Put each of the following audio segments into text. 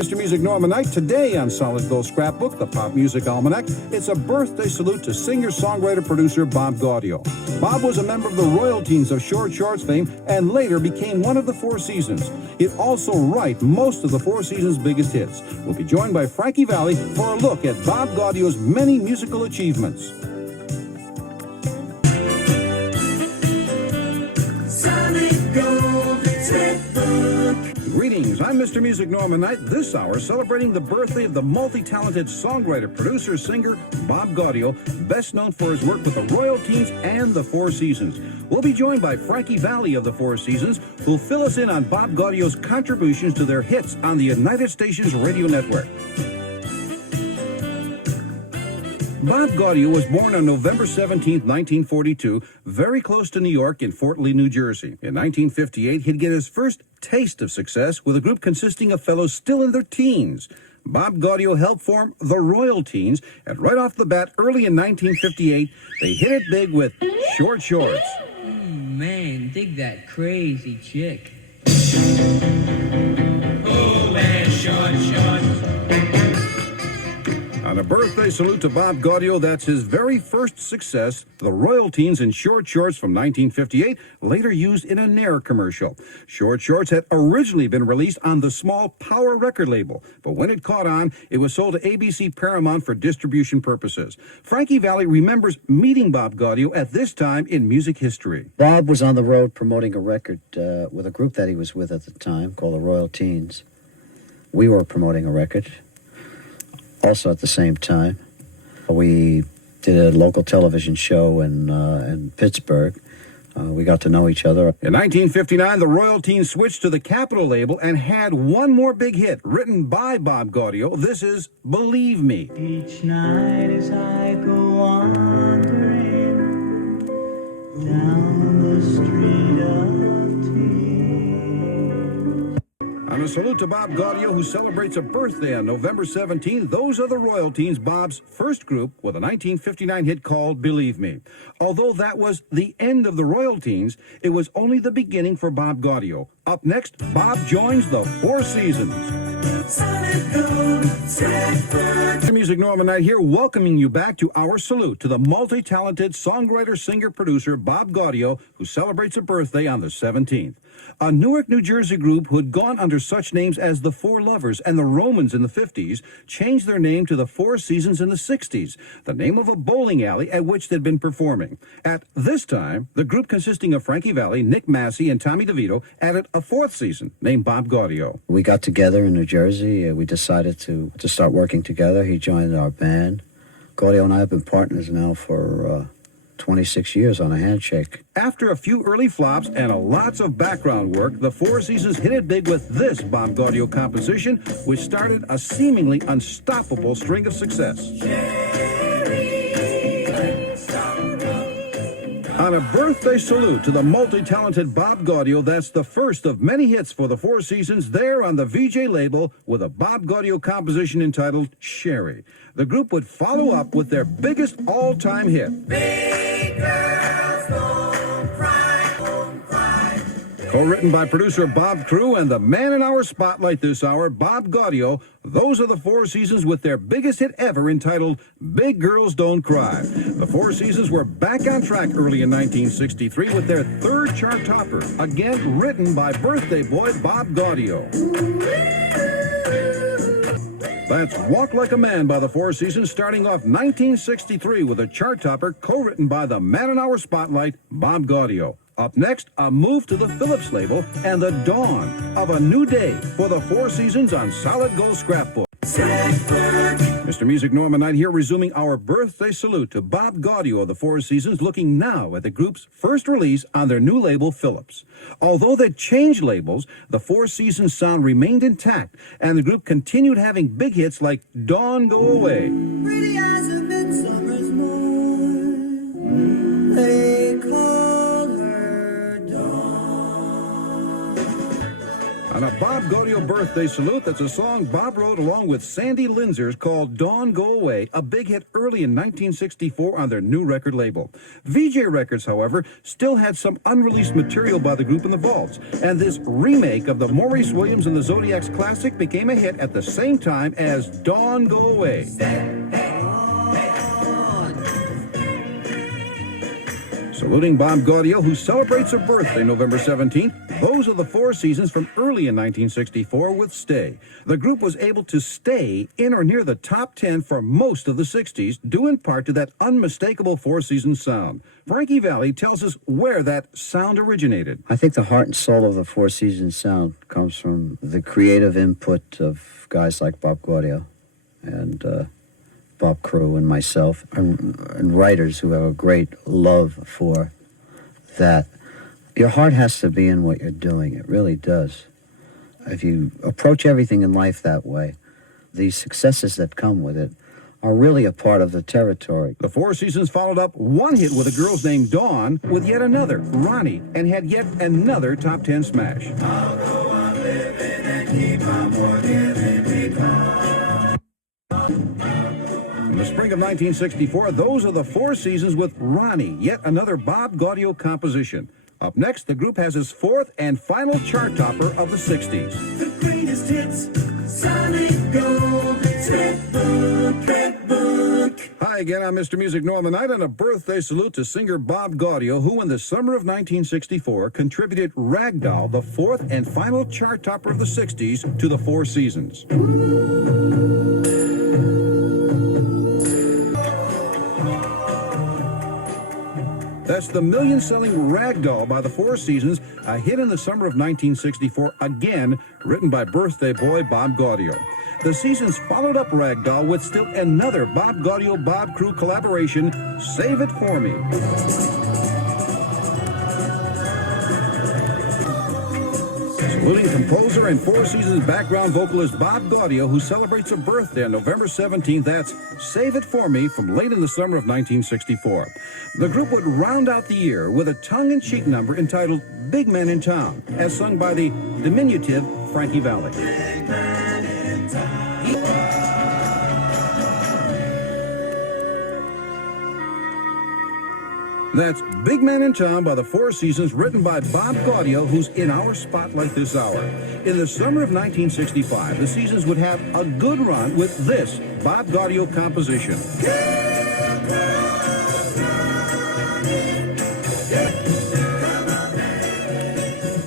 Mr. Music Norman Nite, today on Solid Gold Scrapbook, the Pop Music Almanac, it's a birthday salute to singer-songwriter-producer Bob Gaudio. Bob was a member of the Royal Teens of Short Shorts fame and later became one of the Four Seasons. He'd also write most of the Four Seasons' biggest hits. We'll be joined by Frankie Valli for a look at Bob Gaudio's many musical achievements. Solid Gold Scrapbook. Greetings, I'm Mr. Music Norman Nite. This hour celebrating the birthday of the multi-talented songwriter, producer, singer Bob Gaudio, best known for his work with the Royal Teens and the Four Seasons. We'll be joined by Frankie Valli of the Four Seasons, who'll fill us in on Bob Gaudio's contributions to their hits on the United Stations radio network. Bob Gaudio was born on November 17, 1942, very close to New York in Fort Lee, New Jersey. In 1958, he'd get his first taste of success with a group consisting of fellows still in their teens. Bob Gaudio helped form the Royal Teens, and right off the bat, early in 1958, they hit it big with Short Shorts. Man, dig that crazy chick. Oh, man, short shorts. On a birthday salute to Bob Gaudio, that's his very first success, the Royal Teens in Short Shorts from 1958, later used in a Nair commercial. Short Shorts had originally been released on the small Power record label, but when it caught on, it was sold to ABC Paramount for distribution purposes. Frankie Valli remembers meeting Bob Gaudio at this time in music history. Bob was on the road promoting a record with a group that he was with at the time called the Royal Teens. We were promoting a record. Also at the same time, we did a local television show in Pittsburgh. We got to know each other. In 1959, the Royal Teens switched to the Capitol label and had one more big hit, written by Bob Gaudio. This is Believe Me. Each night as I go wandering down the street of tears. On a salute to Bob Gaudio, who celebrates a birthday on November 17, those are the Royal Teens, Bob's first group with a 1959 hit called Believe Me. Although that was the end of the Royal Teens, it was only the beginning for Bob Gaudio. Up next, Bob joins the Four Seasons. Solid Gold Scrapbook. Music Norman Nite here, welcoming you back to our salute to the multi-talented songwriter, singer, producer Bob Gaudio, who celebrates a birthday on the 17th. A Newark, New Jersey group who had gone under such names as the Four Lovers and the Romans in the 50s changed their name to the Four Seasons in the 60s, the name of a bowling alley at which they'd been performing. At this time, the group consisting of Frankie Valli, Nick Massey, and Tommy DeVito added a fourth season named Bob Gaudio. We got together in New Jersey. We decided to start working together. He joined our band. Gaudio and I have been partners now for 26 years on a handshake. After a few early flops and lots of background work, the Four Seasons hit it big with this Bob Gaudio composition, which started a seemingly unstoppable string of success. On a birthday salute to the multi-talented Bob Gaudio, that's the first of many hits for the Four Seasons there on the VJ label with a Bob Gaudio composition entitled Sherry. The group would follow up with their biggest all-time hit. Big girls don't cry, don't cry. Co-written by producer Bob Crew and the man in our spotlight this hour, Bob Gaudio. Those are the Four Seasons with their biggest hit ever entitled Big Girls Don't Cry. The Four Seasons were back on track early in 1963 with their third chart topper, again written by birthday boy Bob Gaudio. That's Walk Like a Man by the Four Seasons, starting off 1963 with a chart topper co-written by the man in our spotlight, Bob Gaudio. Up next, a move to the Phillips label and the dawn of a new day for the Four Seasons on Solid Gold Scrapbook. Mr. Music Norman Nite here, resuming our birthday salute to Bob Gaudio of the Four Seasons, looking now at the group's first release on their new label, Phillips. Although they changed labels, the Four Seasons sound remained intact, and the group continued having big hits like Dawn Go Away. Pretty as a midsummer's morn, they call her dawn. On a Bob Gaudio birthday salute. That's a song Bob wrote along with Sandy Linzers called Dawn Go Away, a big hit early in 1964 on their new record label. VJ Records, however, still had some unreleased material by the group in the vaults, and this remake of the Maurice Williams and the Zodiacs classic became a hit at the same time as Dawn Go Away. Saluting Bob Gaudio, who celebrates a birthday November 17th, those are the Four Seasons from early in 1964 with Stay. The group was able to stay in or near the top 10 for most of the 60s, due in part to that unmistakable Four Seasons sound. Frankie Valli tells us where that sound originated. I think the heart and soul of the Four Seasons sound comes from the creative input of guys like Bob Gaudio and Bob Crew and myself, and writers who have a great love for that. Your heart has to be in what you're doing. It really does. If you approach everything in life that way, the successes that come with it are really a part of the territory. The Four Seasons followed up one hit with a girl's named Dawn with yet another, Ronnie, and had yet another top 10 smash. I'll go on living and keep on forgiving because In the spring of 1964, those are the Four Seasons with Ronnie, yet another Bob Gaudio composition. Up next, the group has its fourth and final chart topper of the 60s. the greatest hits, Sonic Gold, Threadbook. Hi again, I'm Mr. Music Norman Nite, and a birthday salute to singer Bob Gaudio, who in the summer of 1964 contributed Ragdoll, the fourth and final chart topper of the 60s, to the Four Seasons. That's the million-selling Ragdoll by the Four Seasons, a hit in the summer of 1964, again written by birthday boy Bob Gaudio. The Seasons followed up Ragdoll with still another Bob Gaudio-Bob Crew collaboration, Save It For Me. Saluting composer and Four Seasons background vocalist Bob Gaudio, who celebrates a birthday on November 17th. That's Save It For Me from late in the summer of 1964. The group would round out the year with a tongue-in-cheek number entitled Big Man in Town, as sung by the diminutive Frankie Valli. That's Big Man in Town by the Four Seasons, written by Bob Gaudio, who's in our spotlight this hour. In the summer of 1965, the Seasons would have a good run with this Bob Gaudio composition.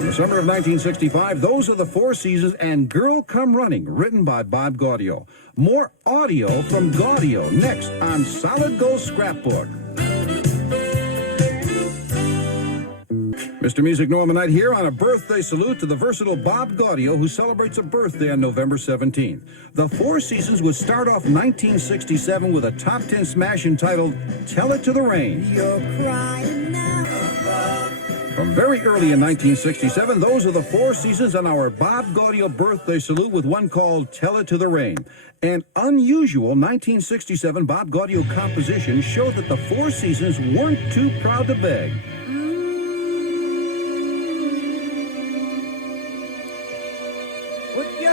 In the summer of 1965, those are the Four Seasons and Girl Come Running, written by Bob Gaudio. More audio from Gaudio next on Solid Gold Scrapbook. Mr. Music Norman Nite here on a birthday salute to the versatile Bob Gaudio, who celebrates a birthday on November 17th. The Four Seasons would start off 1967 with a top 10 smash entitled Tell It to the Rain. You're crying now. From very early in 1967, those are the Four Seasons on our Bob Gaudio birthday salute with one called Tell It to the Rain. An unusual 1967 Bob Gaudio composition showed that the Four Seasons weren't too proud to beg. Put your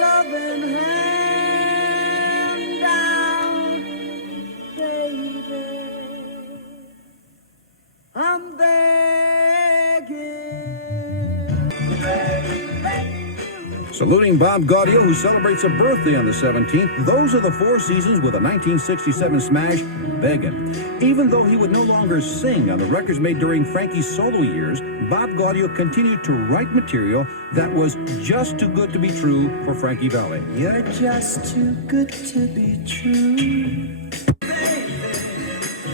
loving hand down, baby. I'm begging, begging you. Saluting Bob Gaudio, who celebrates a birthday on the 17th, those are the Four Seasons with a 1967 smash, Beggin'. Even though he would no longer sing on the records made during Frankie's solo years, Bob Gaudio continued to write material that was just too good to be true for Frankie Valli. You're just too good to be true.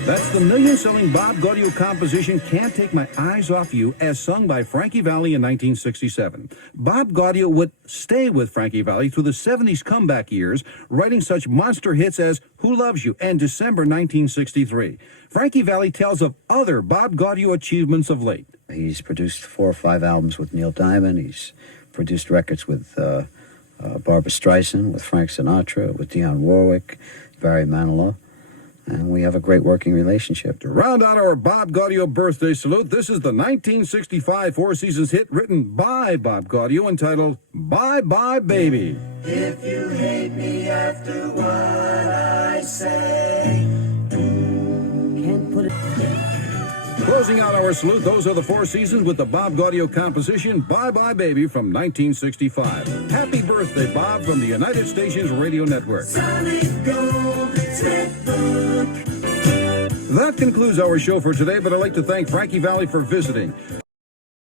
That's the million-selling Bob Gaudio composition, Can't Take My Eyes Off You, as sung by Frankie Valli in 1967. Bob Gaudio would stay with Frankie Valli through the 70s comeback years, writing such monster hits as Who Loves You and December 1963. Frankie Valli tells of other Bob Gaudio achievements of late. He's produced 4 or 5 albums with Neil Diamnd. He's produced records with Barbra Streisand, with Frank Sinatra, with Dionne Warwick, Barry Manilow. and we have a great working relationship. To round out our Bob Gaudio birthday salute, this is the 1965 Four Seasons hit written by Bob Gaudio entitled Bye Bye Baby. If you hate me after what I say, Can't put it. Closing out our salute, those are the Four Seasons with the Bob Gaudio composition Bye Bye Baby from 1965. Happy birthday, Bob, from the United Stations Radio Network. solid gold, book. That concludes our show for today, but I'd like to thank Frankie Valli for visiting.